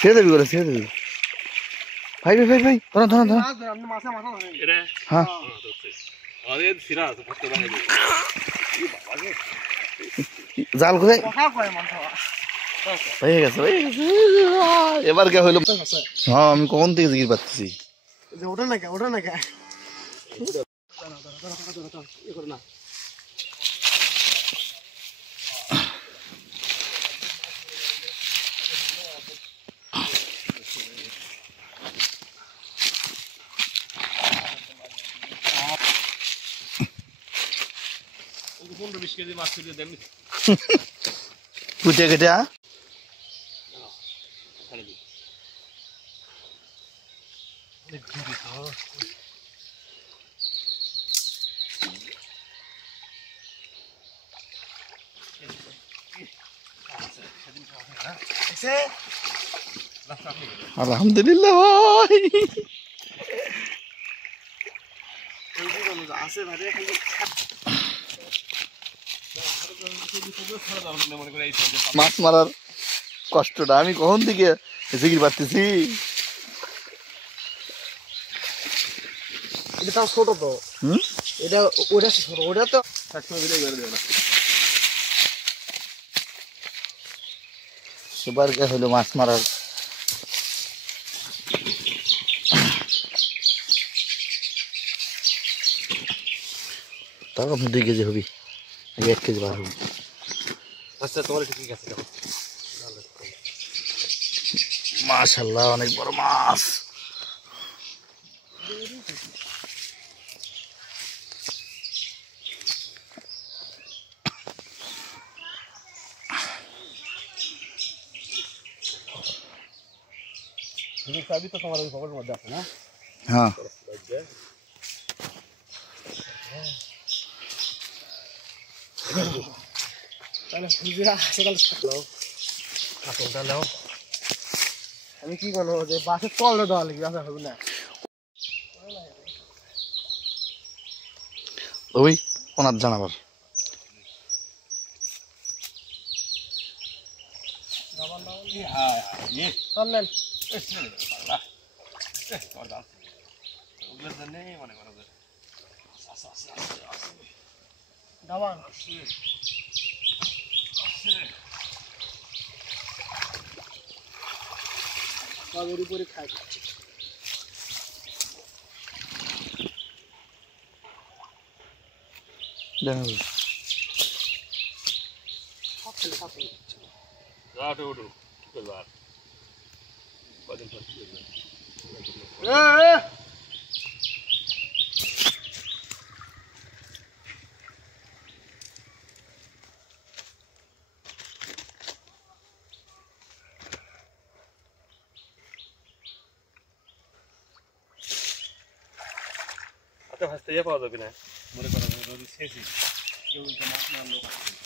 ছেড়ে দেবি করে ছেড়ে দেবি ভাই ভাই ভাই ভাই ধরো ধরো ধরো হ্যাঁ জাল কোথায় হয়ে গেছে এবার কে হইলো হ্যাঁ আমি কখন থেকে জিগির পাচ্ছি ওটা না ওটা না কুটে কেটে আলহামদুলিল্লাহ ভাই মাছ মারার কষ্টটা আমি কখন থেকে জিগির পাচ্ছি এটা তাও ছোট তো এটা ওটা ছোট ওটা তো এবার কে হইলো মাছ মারার তাও আপনি 2 কেজি হবি 1 কেজি বার হবি আচ্ছা তোমার ঠিক আছে মাশাআল্লাহ অনেক বড় মাছ চাবি তো তোমার ওই পকেটের মধ্যে আছে না হ্যাঁ তাহলে ফুজিরা সকাল থাকলো কাপড়টা নাও আমি কি করবো যে বাসের তলে দেওয়া লাগবে আচ্ছা হবে না ওই ওনার জানাবার চললেন দাবান বাবের উপরে খাই জানাবো ভাসতে পাওয়া যাবে না মনে করেন যদি শেষই কেউ মাছ নেওয়ার লোক আছে